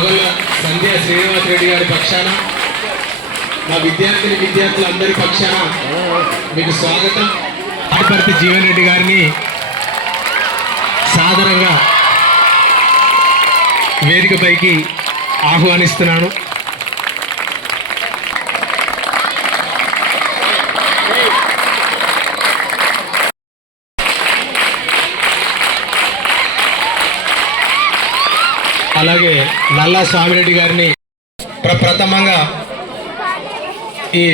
పొగల సంధ్య శ్రీనివాస్ రెడ్డి గారి పక్షాన మా విద్యార్థులందరి పక్షాన మీకు స్వాగతం. ఆడపర్తి జీవన్ రెడ్డి గారిని సాదరంగా వేదికపైకి ఆహ్వానిస్తున్నాను. అలాగే నల్లా స్వామిరెడ్డి గారిని ప్రప్రథమంగా ఈ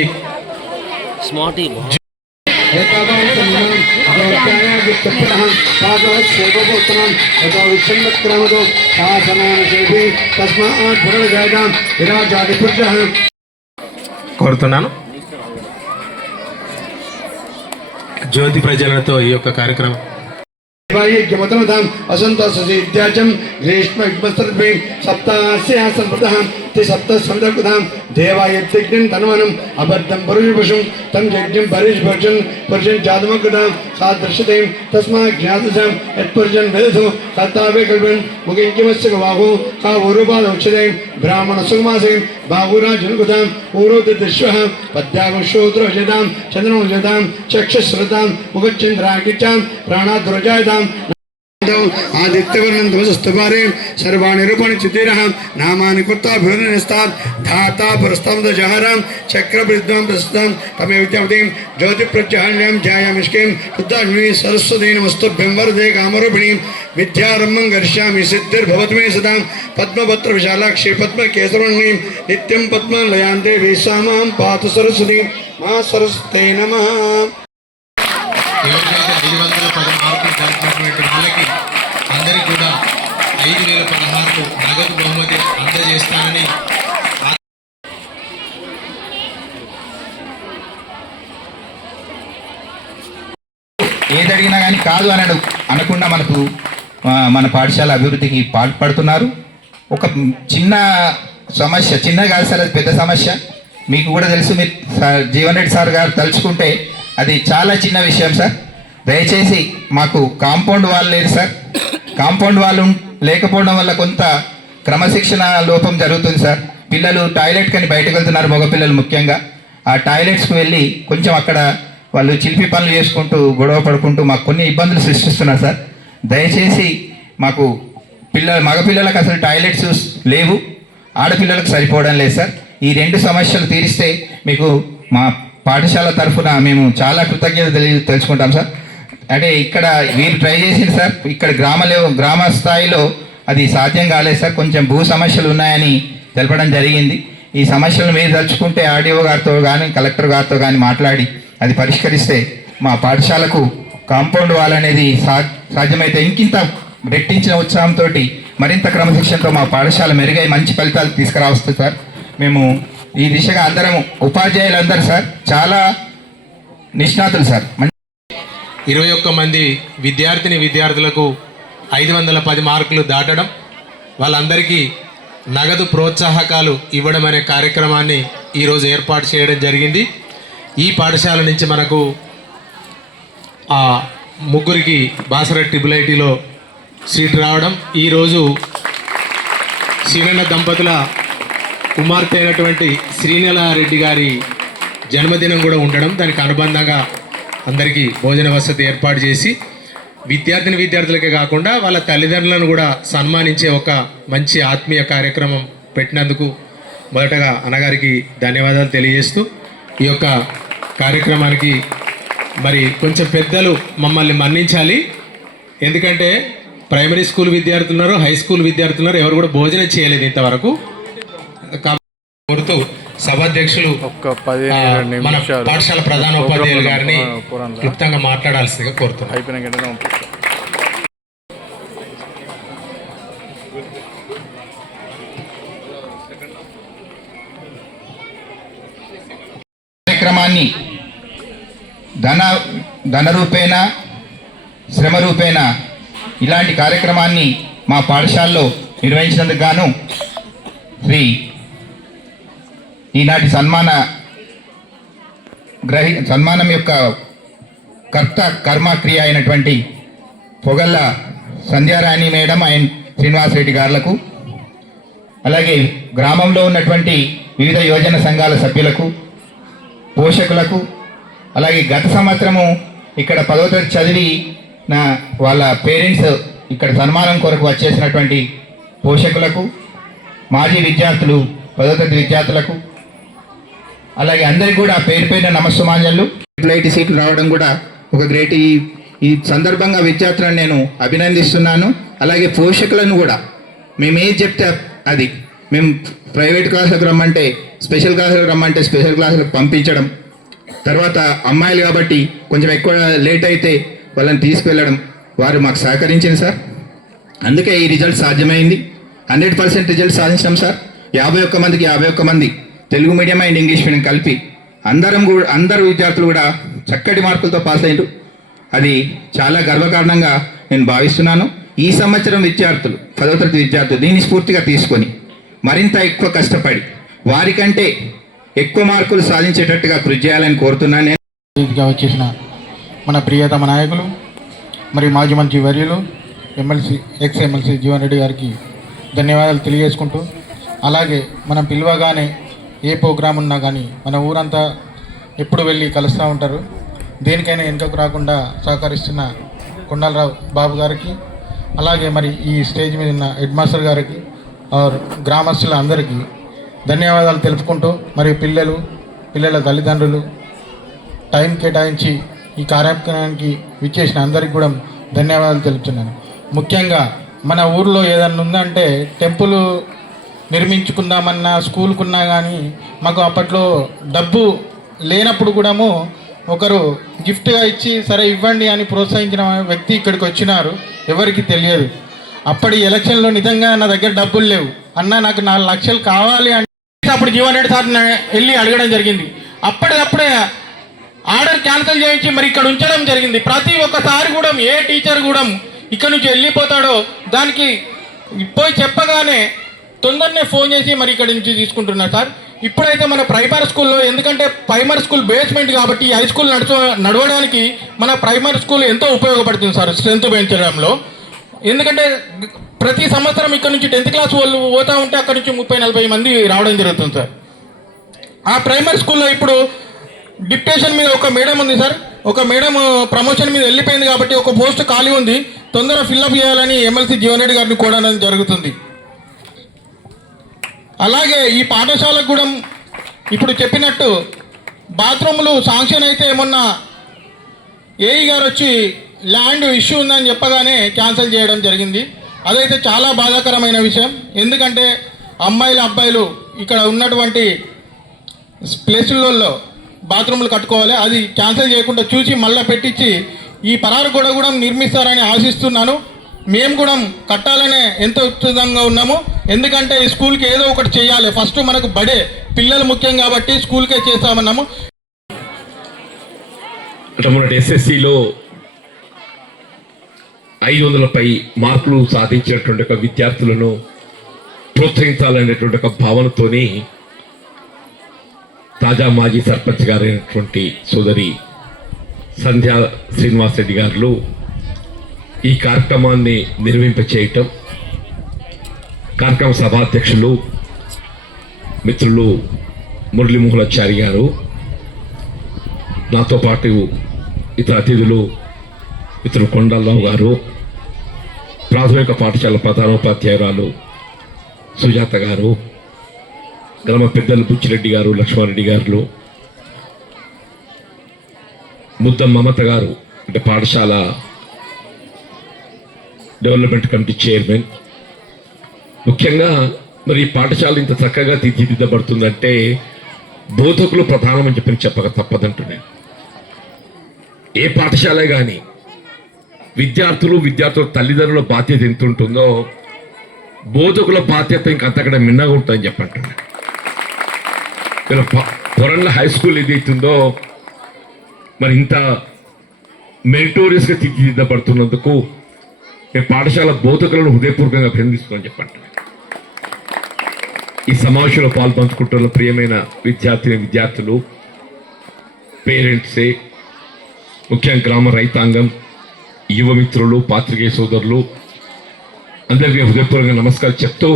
కోరుతున్నాను. జ్యోతి ప్రజలతో ఈ యొక్క కార్యక్రమం असंतोषम ग्रीष्म सप्ताह सप्त संदर्भधाम देवायज्ञ तन्वनम अबद्धम परुषुषुम तम यज्ञ परिष भर्जन पर्जन जातमकदाम सात दर्शते तस्मा ज्ञातसाम यत्पर्जन वेदो तत्तावे कल्पन मुगिंकिमस्य वाहु का वरुपाद उच्यते ब्राह्मण सुगमासे बाहुरा जनकुदाम पूर्वोद दिश्वः पद्यागुश्रोत्र जदाम चंद्रो जदाम चक्षुश्रताम मुखचंद्राकिचाम प्राणाद्रजायदाम आदित्यवर्णन ध्वजस्तुपारे सर्वाणि रूपाणि चितिरः नामानि कृत्वा भुवनस्तात् धाता पुरस्तां जहरां चक्रवृद्धां प्रस्थां तमेव विद्यावतीं ज्योतिप्रज्वलनां ध्यायामिष्कीं शुद्धाग्नि सरस्वती नमस्तुभ्यं वरदे कामरूपिणीं विद्यारम्भं करिष्यामि सिद्धिर्भवतु मे सदां पद्मपत्र विशालाक्षी पद्मकेसरवर्णीं नित्यं पद्मलयान्ते वेश्यामां पातु सरस्वती मा सरस्वते नमः. వాళ్ళకి అందరికి కూడా 5,016 నగదు బహుమతి అందజేస్తానని ఏదడిగినా కానీ కాదు అనకుండా మనకు మన పాఠశాల అభివృద్ధికి పాటుపడుతున్నారు. ఒక చిన్న సమస్య, చిన్న కాదు సార్, అది పెద్ద సమస్య. మీకు కూడా తెలుసు, మీరు జీవన్ రెడ్డి సార్ గారు తలుచుకుంటే అది చాలా చిన్న విషయం సార్. దయచేసి మాకు కాంపౌండ్ వాల్ లేదు సార్. కాంపౌండ్ వాల్ లేకపోవడం వల్ల కొంత క్రమశిక్షణ లోపం జరుగుతుంది సార్. పిల్లలు టాయిలెట్ కని బయటకు వెళ్తున్నారు, మగపిల్లలు ముఖ్యంగా. ఆ టాయిలెట్స్కి వెళ్ళి కొంచెం అక్కడ వాళ్ళు చిలిపి పనులు చేసుకుంటూ గొడవ పడుకుంటూ మాకు కొన్ని ఇబ్బందులు సృష్టిస్తున్నారు సార్. దయచేసి మాకు మగపిల్లలకు అసలు టాయిలెట్స్ లేవు, ఆడపిల్లలకు సరిపోవడం లేదు సార్. ఈ 2 సమస్యలు తీరిస్తే మీకు మా పాఠశాల తరఫున మేము చాలా కృతజ్ఞత తెలుసుకుంటాం సార్. అంటే ఇక్కడ వీరు ట్రై చేసింది సార్, ఇక్కడ గ్రామ స్థాయిలో అది సాధ్యం కాలేదు సార్. కొంచెం భూ సమస్యలు ఉన్నాయని తెలపడం జరిగింది. ఈ సమస్యలను మీరు తలుచుకుంటే ఆర్డీఓ గారితో కానీ కలెక్టర్ గారితో కానీ మాట్లాడి అది పరిష్కరిస్తే మా పాఠశాలకు కాంపౌండ్ వాల్ అనేది సాధ్యమైతే ఇంకింత రెట్టించిన ఉత్సాహంతో మరింత క్రమశిక్షణతో మా పాఠశాల మెరుగై మంచి ఫలితాలు తీసుకురావస్తుంది సార్. మేము ఈ దిశగా అందరం ఉపాధ్యాయులందరూ సార్ చాలా నిష్ణాతులు సార్. 21 మంది విద్యార్థులకు 510 మార్కులు దాటడం, వాళ్ళందరికీ నగదు ప్రోత్సాహకాలు ఇవ్వడం అనే కార్యక్రమాన్ని ఈరోజు ఏర్పాటు చేయడం జరిగింది. ఈ పాఠశాల నుంచి మనకు ముగ్గురికి బాసర ట్రిపుల్ ఐటీలో సీట్ రావడం, ఈరోజు శివన్న దంపతుల కుమార్తె అయినటువంటి శ్రీనీలారెడ్డి గారి జన్మదినం కూడా ఉండడం, దానికి అనుబంధంగా అందరికీ భోజన వసతి ఏర్పాటు చేసి విద్యార్థులకే కాకుండా వాళ్ళ తల్లిదండ్రులను కూడా సన్మానించే ఒక మంచి ఆత్మీయ కార్యక్రమం పెట్టినందుకు మొదటగా అన్నగారికి ధన్యవాదాలు తెలియజేస్తూ, ఈ యొక్క కార్యక్రమానికి మరి కొంచెం పెద్దలు మమ్మల్ని మన్నించాలి. ఎందుకంటే ప్రైమరీ స్కూల్ విద్యార్థులు ఉన్నారు, హై స్కూల్ విద్యార్థులు ఉన్నారు, ఎవరు కూడా భోజనం చేయలేదు ఇంతవరకు. కోరుతూ సభాధ్యక్షులు మన పాఠశాల ప్రధాన ఉపాధ్యాయులు గారిని క్లుప్తంగా మాట్లాడాల్సిందిగా కోరుతున్నాను. కార్యక్రమాన్ని ధన రూపేణ శ్రమ రూపేణ ఇలాంటి కార్యక్రమాన్ని మా పాఠశాలలో నిర్వహించినందుకు గాను శ్రీ ఈనాటి సన్మానం యొక్క కర్మక్రియ అయినటువంటి పొగళ్ళ సంధ్యారాణి మేడం అండ్ శ్రీనివాస్ రెడ్డి గారులకు, అలాగే గ్రామంలో ఉన్నటువంటి వివిధ యువజన సంఘాల సభ్యులకు, పోషకులకు, అలాగే గత సంవత్సరము ఇక్కడ 10వ తరగతి చదివి వాళ్ళ పేరెంట్స్ ఇక్కడ సన్మానం కొరకు వచ్చేసినటువంటి పోషకులకు, మాజీ విద్యార్థులు, 10వ తరగతి విద్యార్థులకు, అలాగే అందరికీ కూడా పేరు పేరున నమస్సుమాంజలు. ట్రిపుల్ సీట్లు రావడం కూడా ఒక గ్రేట్. ఈ సందర్భంగా విద్యార్థులను నేను అభినందిస్తున్నాను. అలాగే పోషకులను కూడా మేము ఏది చెప్తే అది, మేము ప్రైవేట్ క్లాసులకు రమ్మంటే స్పెషల్ క్లాసులకు రమ్మంటే స్పెషల్ క్లాసులకు పంపించడం, తర్వాత అమ్మాయిలు కాబట్టి కొంచెం ఎక్కువ లేట్ అయితే వాళ్ళని తీసుకువెళ్ళడం, వారు మాకు సహకరించింది సార్. అందుకే ఈ రిజల్ట్ సాధ్యమైంది. 100% రిజల్ట్ సాధించాం సార్. 51 మందికి 51 మంది Telugu medium and English medium కలిపి అందరు విద్యార్థులు కూడా చక్కటి మార్కులతో పాస్ అయ్యారు. అది చాలా గర్వకారణంగా నేను భావిస్తున్నాను. ఈ సంవత్సరం విద్యార్థులు 10వ తరగతి విద్యార్థులు దీన్ని స్ఫూర్తిగా తీసుకొని మరింత ఎక్కువ కష్టపడి వారికంటే ఎక్కువ మార్కులు సాధించేటట్టుగా కృషి చేయాలని కోరుతున్నాను. వేదికగా వచ్చేసిన మన ప్రియతమ నాయకులు మరియు మాజీ మంత్రి వర్యులు ఎక్స్-ఎమ్మెల్సీ జీవన్ రెడ్డి గారికి ధన్యవాదాలు తెలియజేసుకుంటూ, అలాగే మనం పిలవగానే ఏ ప్రోగ్రాం ఉన్నా కానీ మన ఊరంతా ఎప్పుడు వెళ్ళి కలుస్తూ ఉంటారు. దేనికైనా వెనుకకు రాకుండా సహకరిస్తున్న కొండలరావు బాబు గారికి, అలాగే మరి ఈ స్టేజ్ మీద ఉన్న హెడ్ మాస్టర్ గారికి, గ్రామస్తుల అందరికీ ధన్యవాదాలు తెలుపుకుంటూ, మరియు పిల్లల తల్లిదండ్రులు టైం కేటాయించి ఈ కార్యక్రమానికి విచ్చేసిన అందరికీ కూడా ధన్యవాదాలు తెలుపుతున్నాను. ముఖ్యంగా మన ఊర్లో ఏదన్నా ఉందంటే టెంపుల్ నిర్మించుకుందామన్నా స్కూల్కున్నా కానీ మాకు అప్పట్లో డబ్బు లేనప్పుడు కూడాము ఒకరు గిఫ్ట్గా ఇచ్చి సరే ఇవ్వండి అని ప్రోత్సహించిన వ్యక్తి ఇక్కడికి వచ్చినారు. ఎవరికి తెలియదు. అప్పటి ఎలక్షన్లో నిజంగా నా దగ్గర డబ్బులు లేవు అన్న, నాకు 4 లక్షలు కావాలి అంటే అప్పుడు జీవన్ రెడ్డి సార్ వెళ్ళి అడగడం జరిగింది. అప్పటికప్పుడే ఆర్డర్ క్యాన్సిల్ చేయించి మరి ఇక్కడ ఉంచడం జరిగింది. ప్రతి ఒక్కసారి కూడా ఏ టీచర్ కూడా ఇక్కడ నుంచి వెళ్ళిపోతాడో దానికి పోయి చెప్పగానే తొందరనే ఫోన్ చేసి మరి ఇక్కడ నుంచి తీసుకుంటున్నారు సార్. ఇప్పుడైతే మన ప్రైమరీ స్కూల్లో, ఎందుకంటే ప్రైమరీ స్కూల్ బేస్మెంట్ కాబట్టి హై స్కూల్ నడవడానికి మన ప్రైమరీ స్కూల్ ఎంతో ఉపయోగపడుతుంది సార్ స్ట్రెంత్ పెంచడంలో. ఎందుకంటే ప్రతి సంవత్సరం ఇక్కడ నుంచి 10th క్లాస్ వాళ్ళు పోతూ ఉంటే అక్కడ నుంచి 30-40 మంది రావడం జరుగుతుంది సార్. ఆ ప్రైమరీ స్కూల్లో ఇప్పుడు డిప్యూటేషన్ మీద ఒక మేడం ఉంది సార్. ఒక మేడం ప్రమోషన్ మీద వెళ్ళిపోయింది కాబట్టి ఒక పోస్ట్ ఖాళీ ఉంది, తొందరగా ఫిల్అప్ చేయాలని ఎమ్మెల్సీ జీవన్ రెడ్డి గారిని కోరడం జరుగుతుంది. అలాగే ఈ పాఠశాలకు కూడా ఇప్పుడు చెప్పినట్టు బాత్రూములు శాంక్షన్ అయితే మొన్న ఏఈ గారు వచ్చి ల్యాండ్ ఇష్యూ ఉందని చెప్పగానే క్యాన్సిల్ చేయడం జరిగింది. అదైతే చాలా బాధాకరమైన విషయం. ఎందుకంటే అమ్మాయిలు అబ్బాయిలు ఇక్కడ ఉన్నటువంటి ప్లేసులలో బాత్రూములు కట్టుకోవాలి, అది క్యాన్సిల్ చేయకుండా చూసి మళ్ళీ పెట్టించి ఈ పరారు గోడ కూడా నిర్మిస్తారని ఆశిస్తున్నాను. మేము కూడా కట్టాలనే ఎంతో ఉత్సాహంగా ఉన్నాము. ఎందుకంటే ఈ స్కూల్కి ఏదో ఒకటి చేయాలి. ఫస్ట్ మనకు బడే పిల్లలు ముఖ్యం కాబట్టి స్కూల్కే చేస్తామన్నాము. మన ఎస్ఎస్సిలో 500 పై మార్కులు సాధించినటువంటి ఒక విద్యార్థులను ప్రోత్సహించాలనేటువంటి ఒక భావనతోని తాజా మాజీ సర్పంచ్ గారైనటువంటి సోదరి సంధ్యా శ్రీనివాస్ రెడ్డి గారు ఈ కార్యక్రమాన్ని నిర్వహింపచేయటం, కార్యక్రమ సభాధ్యక్షులు మిత్రులు మురళీమోహనాచారి గారు, నాతో పాటు ఇతర అతిథులు మిత్రులు కొండలరావు గారు, ప్రాథమిక పాఠశాల ప్రధానోపాధ్యాయురాలు సుజాత గారు, గ్రామ పెద్దలు బుచ్చిరెడ్డి గారు, లక్ష్మారెడ్డి గారు, ముద్ద మమత గారు అంటే పాఠశాల డెవలప్మెంట్ కమిటీ చైర్మన్. ముఖ్యంగా మరి ఈ పాఠశాల ఇంత చక్కగా తీర్చిదిద్దబడుతుందంటే బోధకులు ప్రధానమని చెప్పక తప్పదంటున్నాను. ఏ పాఠశాలే కానీ విద్యార్థుల తల్లిదండ్రుల బాధ్యత ఎంత ఉంటుందో బోధకుల బాధ్యత ఇంకంతకన్నా మిన్నగా ఉంటుందని చెప్పంటున్నాను. పొరంల హై స్కూల్ ఏదైతుందో మరి ఇంత మెరిటోరియస్గా తీర్చిదిద్దబడుతున్నందుకు నేను పాఠశాల బోధకులను హృదయపూర్వకంగా అభినందిస్తున్నాను చెప్పంటున్నాను. ఈ సమావేశంలో పాల్పంచుకుంటున్న ప్రియమైన విద్యార్థులు, పేరెంట్సే, ముఖ్యంగా గ్రామ రైతాంగం, యువ మిత్రులు, పాత్రికేయ సోదరులు అందరికీ హృదయపూర్వకంగా నమస్కారం చెప్తూ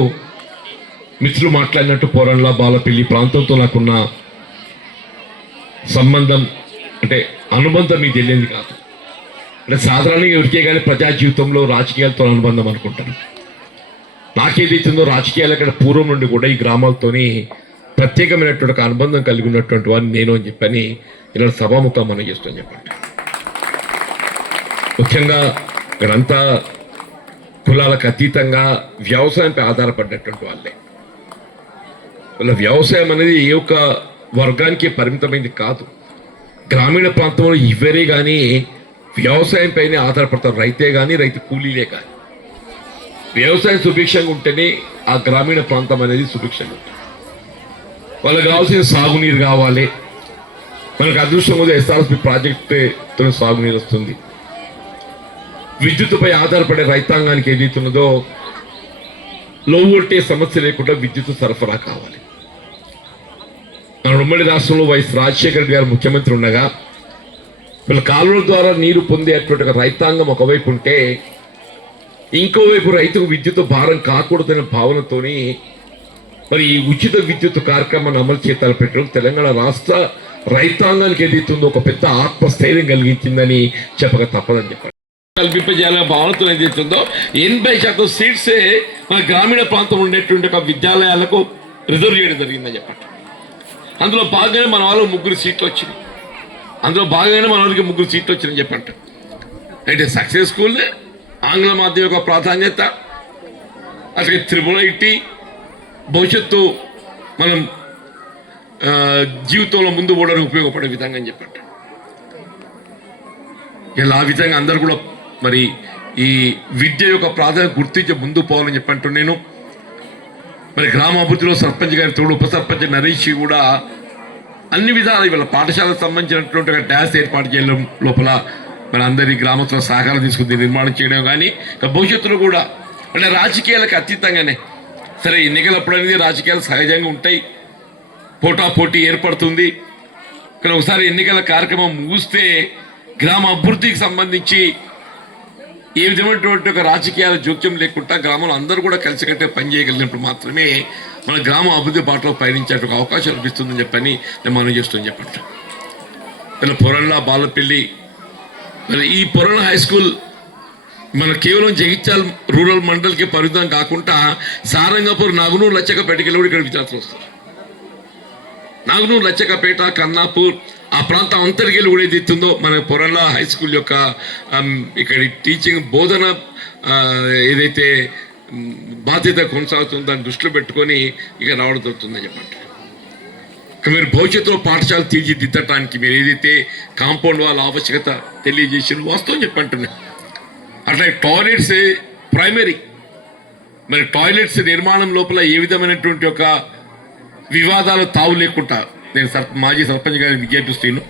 మిత్రులు మాట్లాడినట్టు పోరంల బాలపల్లి ప్రాంతంతో నాకున్న సంబంధం అంటే అనుబంధం మీకు తెలియదు కాదు. అంటే సాధారణంగా ఎవరికే కానీ ప్రజా జీవితంలో రాజకీయాలతో అనుబంధం అనుకుంటాను. నాకేదైతుందో రాజకీయాలు అక్కడ పూర్వం నుండి కూడా ఈ గ్రామాలతోని ప్రత్యేకమైనటువంటి ఒక అనుబంధం కలిగి ఉన్నటువంటి వాడిని నేను అని చెప్పని ఇలా సభాముఖం మనం చేస్తాను చెప్పండి. ముఖ్యంగా ఇక్కడంతా కులాలకు అతీతంగా వ్యవసాయంపై ఆధారపడినటువంటి వాళ్ళే. వాళ్ళ వ్యవసాయం అనేది ఏ ఒక్క వర్గానికి పరిమితమైంది కాదు. గ్రామీణ ప్రాంతంలో ఎవరే కానీ వ్యవసాయంపైనే ఆధారపడతారు. రైతే కానీ రైతు కూలీలే కానీ వ్యవసాయం సుభిక్షంగా ఉంటేనే ఆ గ్రామీణ ప్రాంతం అనేది సుభిక్షంగా ఉంటుంది. వాళ్ళకి కావాల్సిన సాగునీరు కావాలి. మనకు అదృష్టం కూడా ఎస్ఆర్ఎస్పి ప్రాజెక్టుతో సాగునీరు వస్తుంది. విద్యుత్తుపై ఆధారపడే రైతాంగానికి ఏదైతున్నదో లో వోల్టేజ్ సమస్య లేకుండా విద్యుత్ సరఫరా కావాలి. మన ఉమ్మడి రాష్ట్రంలో వైఎస్ రాజశేఖర రెడ్డి గారు ముఖ్యమంత్రి ఉండగా వీళ్ళ కాలువల ద్వారా నీరు పొందేటువంటి రైతాంగం ఒకవైపు ఉంటే ఇంకోవైపు రైతుకు విద్యుత్ భారం కాకూడదనే భావనతోని మరి ఈ ఉచిత విద్యుత్ కార్యక్రమాన్ని అమలు చేయాలి పెట్టడం తెలంగాణ రాష్ట్ర రైతాంగానికి ఏదైతుందో ఒక పెద్ద ఆత్మస్థైర్యం కలిగించిందని చెప్పక తప్పదని చెప్పారు. కల్పింపజేయాలనే భావనతో ఏదైతుందో 80% సీట్సే మన గ్రామీణ ప్రాంతం ఉండేటువంటి ఒక విద్యాలయాలకు రిజర్వ్ చేయడం జరిగిందని చెప్పండి. అందులో భాగంగానే మన వాళ్ళు 3 సీట్లు వచ్చినాయి. అందులో భాగంగానే మన వాళ్ళకి 3 సీట్లు వచ్చినాయని చెప్పంట. అయితే సక్సెస్ స్కూల్ ఆంగ్ల మాధ్యమిక ప్రాధాన్యత అసలు IIIT భవిష్యత్తు మనం జీవితంలో ముందు పోవడానికి ఉపయోగపడే విధంగా అని చెప్పండి. ఇలా ఆ విధంగా అందరూ కూడా మరి ఈ విద్య యొక్క ప్రాధాన్యత గుర్తించి ముందు పోవాలని చెప్పంటూ నేను మరి గ్రామాభివృద్ధిలో సర్పంచ్ గారి తోడు ఉప సర్పంచ్ నరేష్ కూడా అన్ని విధాలు ఇవాళ పాఠశాలకు సంబంధించినటువంటి డ్యాన్స్ ఏర్పాటు చేయడం లోపల మన అందరి గ్రామస్తుల సహకారం తీసుకుని నిర్మాణం చేయడం కానీ భవిష్యత్తులో కూడా అంటే రాజకీయాలకు అతీతంగానే సరే ఎన్నికలప్పుడు అనేది రాజకీయాలు సహజంగా ఉంటాయి. పోటాపోటీ ఏర్పడుతుంది. కానీ ఒకసారి ఎన్నికల కార్యక్రమం ముగిస్తే గ్రామ అభివృద్ధికి సంబంధించి ఏ విధమైనటువంటి ఒక రాజకీయాల జోక్యం లేకుండా గ్రామంలో అందరూ కూడా కలిసికట్టే పనిచేయగలిగినప్పుడు మాత్రమే మన గ్రామ అభివృద్ధి బాటలో పయనించేటువంటి అవకాశం లభిస్తుందని చెప్పని నేను మనం చేస్తుందని చెప్పండి. ఇలా పొరల్ల బాలపల్లి మరి ఈ పొరల హై స్కూల్ మన కేవలం జగిత్యాల రూరల్ మండల్కి పరిమితం కాకుండా సారంగపూర్ నాగునూరు లచ్చకపేటకి కూడా ఇక్కడ విద్యార్థులు వస్తారు. నాగునూరు లచ్చకపేట కన్నాపూర్ ఆ ప్రాంతం అంతరికి వెళ్ళి కూడా ఏదైతుందో మన పొరల హై స్కూల్ యొక్క ఇక్కడ టీచింగ్ బోధన ఏదైతే బాధ్యత కొనసాగుతుందో దాన్ని దృష్టిలో పెట్టుకొని ఇక రావడం జరుగుతుందని చెప్పండి. మీరు భవిష్యత్తులో పాఠశాల తీర్చిదిద్దటానికి మీరు ఏదైతే కాంపౌండ్ వాళ్ళ ఆవశ్యకత తెలియజేసిన వాస్తవం చెప్పంటున్నాను. అట్లా టాయిలెట్స్ ప్రైమరీ మరి టాయిలెట్స్ నిర్మాణం లోపల ఏ విధమైనటువంటి ఒక వివాదాలు తావు లేకుండా నేను మాజీ సర్పంచ్ గారిని విజ్ఞప్తిస్తున్నాను.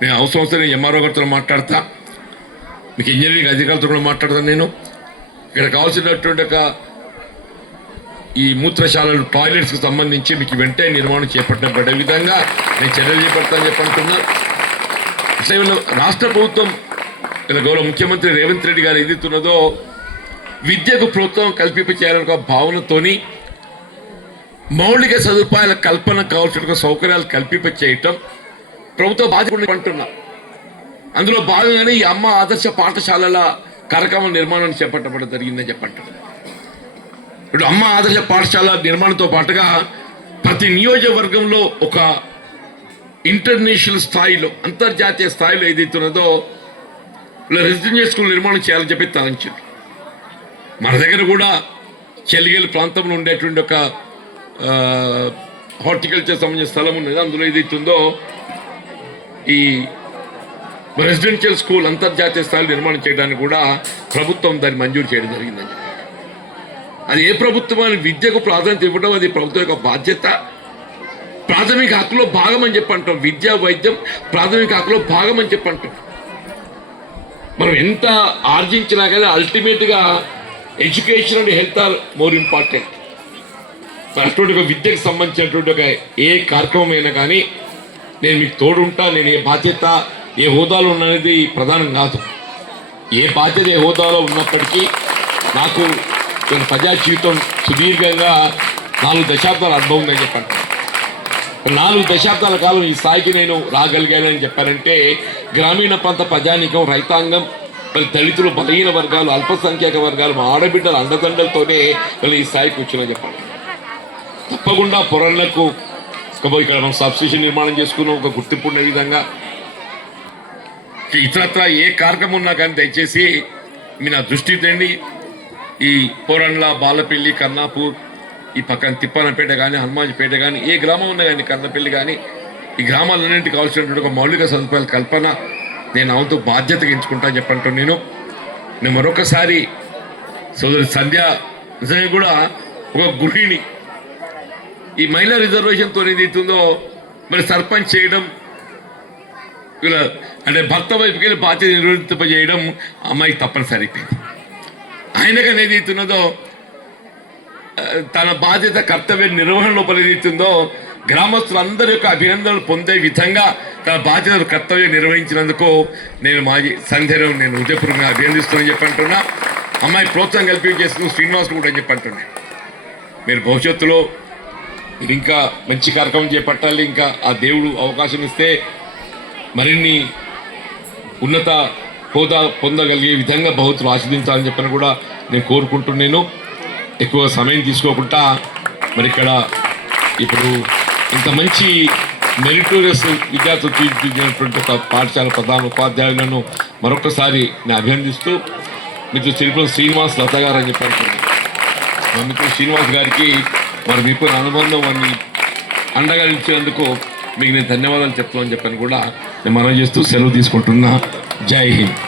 నేను అవసరం ఎంఆర్ఓ గారితో మాట్లాడతా, మీకు ఇంజనీరింగ్ అధికారులతో కూడా మాట్లాడతాను. నేను ఇక్కడ కావాల్సినటువంటి ఒక ఈ మూత్రశాలలు టాయిలెట్స్కి సంబంధించి మీకు వెంటనే నిర్మాణం చేపట్టబడే విధంగా నేను చర్యలు చేపడతానని చెప్పంటున్నాను. అసలు రాష్ట్ర ప్రభుత్వం ఇలా గౌరవ ముఖ్యమంత్రి రేవంత్ రెడ్డి గారు ఏదైతున్నదో విద్యకు ప్రోత్సాహం కల్పించాలనే ఒక భావనతోని మౌలిక సదుపాయాల కల్పన కావాల్సిన సౌకర్యాలు కల్పింపచేయటం ప్రభుత్వ బాధ్యత అంటున్నా. అందులో భాగంగానే ఈ అమ్మ ఆదర్శ పాఠశాలల కార్యక్రమం నిర్మాణం చేపట్టబడడం జరిగిందని చెప్పంటారు. ఇప్పుడు అమ్మ ఆదర్శ పాఠశాల నిర్మాణంతో పాటుగా ప్రతి నియోజకవర్గంలో ఒక ఇంటర్నేషనల్ స్థాయిలో అంతర్జాతీయ స్థాయిలో ఏదైతున్నదో రెసిడెన్షియల్ స్కూల్ నిర్మాణం చేయాలని చెప్పి తలంచారు. మన దగ్గర కూడా చెలిగేలు ప్రాంతంలో ఉండేటువంటి ఒక హార్టికల్చర్ సంబంధించిన స్థలం ఉన్నది. అందులో ఏదైతుందో ఈ రెసిడెన్షియల్ స్కూల్ అంతర్జాతీయ స్థాయిలో నిర్మాణం చేయడానికి కూడా ప్రభుత్వం దాన్ని మంజూరు చేయడం జరిగిందని చెప్పి. అది ఏ ప్రభుత్వం అని విద్యకు ప్రాధాన్యత ఇవ్వడం అది ప్రభుత్వం యొక్క బాధ్యత. ప్రాథమిక హక్కులో భాగం అని చెప్పి అంటాం. విద్యా వైద్యం ప్రాథమిక హక్కులో భాగం అని చెప్పి అంటాం. మనం ఎంత ఆర్జించినా కానీ అల్టిమేట్గా education and health are more important. అటువంటి ఒక విద్యకు సంబంధించినటువంటి ఒక ఏ కార్యక్రమం అయినా కానీ నేను మీకు తోడుంటా, నేను ఏ బాధ్యత ఏ హోదాలో ఉన్నది ప్రధానం కాదు. ఏ బాధ్యత ఏ హోదాలో ఉన్నప్పటికీ నాకు ప్రజా జీవితం సుదీర్ఘంగా 4 దశాబ్దాల అనుభవం ఉందని చెప్పండి. 4 దశాబ్దాల కాలం ఈ స్థాయికి నేను రాగలిగానని చెప్పారంటే గ్రామీణ ప్రాంత ప్రజానీకం, రైతాంగం, మరి దళితులు, బలహీన వర్గాలు, అల్పసంఖ్యాక వర్గాలు, మా ఆడబిడ్డల అండదండలతోనే వాళ్ళు ఈ స్థాయికి వచ్చిందని చెప్పండి. తప్పకుండా పొరలకు ఇక్కడ మనం సబ్స్టేషన్ నిర్మాణం చేసుకున్నాం, ఒక గుర్తింపు ఉండే విధంగా. ఇతరత్ర ఏ కార్యక్రమం ఉన్నా కానీ దయచేసి మీ నా దృష్టి తేండి. ఈ పోరండ్ల, బాలపల్లి, కన్నాపూర్, ఈ పక్కన తిప్పనపేట కానీ, హనుమాన్పేట కానీ, ఏ గ్రామం ఉన్నా కానీ, కన్నపల్లి కానీ, ఈ గ్రామాలన్నింటికి కావాల్సినటువంటి ఒక మౌలిక సదుపాయాల కల్పన నేను అవుతూ బాధ్యతగా ఎంచుకుంటా చెప్పంటూ నేను మరొకసారి సోదరి సంధ్య నిజంగా కూడా ఒక గృహిణి. ఈ మహిళా రిజర్వేషన్తో ఏదైతుందో మరి సర్పంచ్ చేయడం, ఇలా అంటే భర్త వైపుకి వెళ్ళి బాధ్యత నిర్వర్తింపజేయడం అమ్మాయి తప్పనిసరి అయిపోయింది. ఆయనకు అనేది ఏదైతున్నదో తన బాధ్యత కర్తవ్య నిర్వహణ లోపల ఏదైతుందో గ్రామస్తులందరి యొక్క అభినందనలు పొందే విధంగా తన బాధ్యత కర్తవ్యం నిర్వహించినందుకు నేను మాజీ సంధ్యను నేను హృదయపూర్వకంగా అభినందిస్తానని చెప్పంటున్నా. అమ్మాయి ప్రోత్సాహం కల్పించేసుకుని శ్రీనివాస్ కూడా చెప్పంటున్నా, మీరు భవిష్యత్తులో ఇంకా మంచి కార్యక్రమం చేపట్టాలి. ఇంకా ఆ దేవుడు అవకాశం ఇస్తే మరిన్ని ఉన్నత హోదా పొందగలిగే విధంగా భవిష్యత్తులో ఆశీర్దించాలని చెప్పని కూడా నేను కోరుకుంటున్నాను. ఎక్కువ సమయం తీసుకోకుండా మరి ఇక్కడ ఇప్పుడు ఇంత మంచి మెరిటోరియస్ విద్యార్థులు తీర్చిదిద్దినటువంటి ఒక పాఠశాల ప్రధాన ఉపాధ్యాయులను మరొకసారి నేను అభినందిస్తూ మీకు తిరుపతి శ్రీనివాస్ లత గారు అని చెప్పారు. మీకు శ్రీనివాస్ గారికి వారి మీకు అనుబంధం అని అండగా ఇచ్చినందుకు మీకు నేను ధన్యవాదాలు చెప్తామని చెప్పని కూడా నేను మనం చేస్తూ సెలవు తీసుకుంటున్నా. జై హింద్.